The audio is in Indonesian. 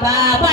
baba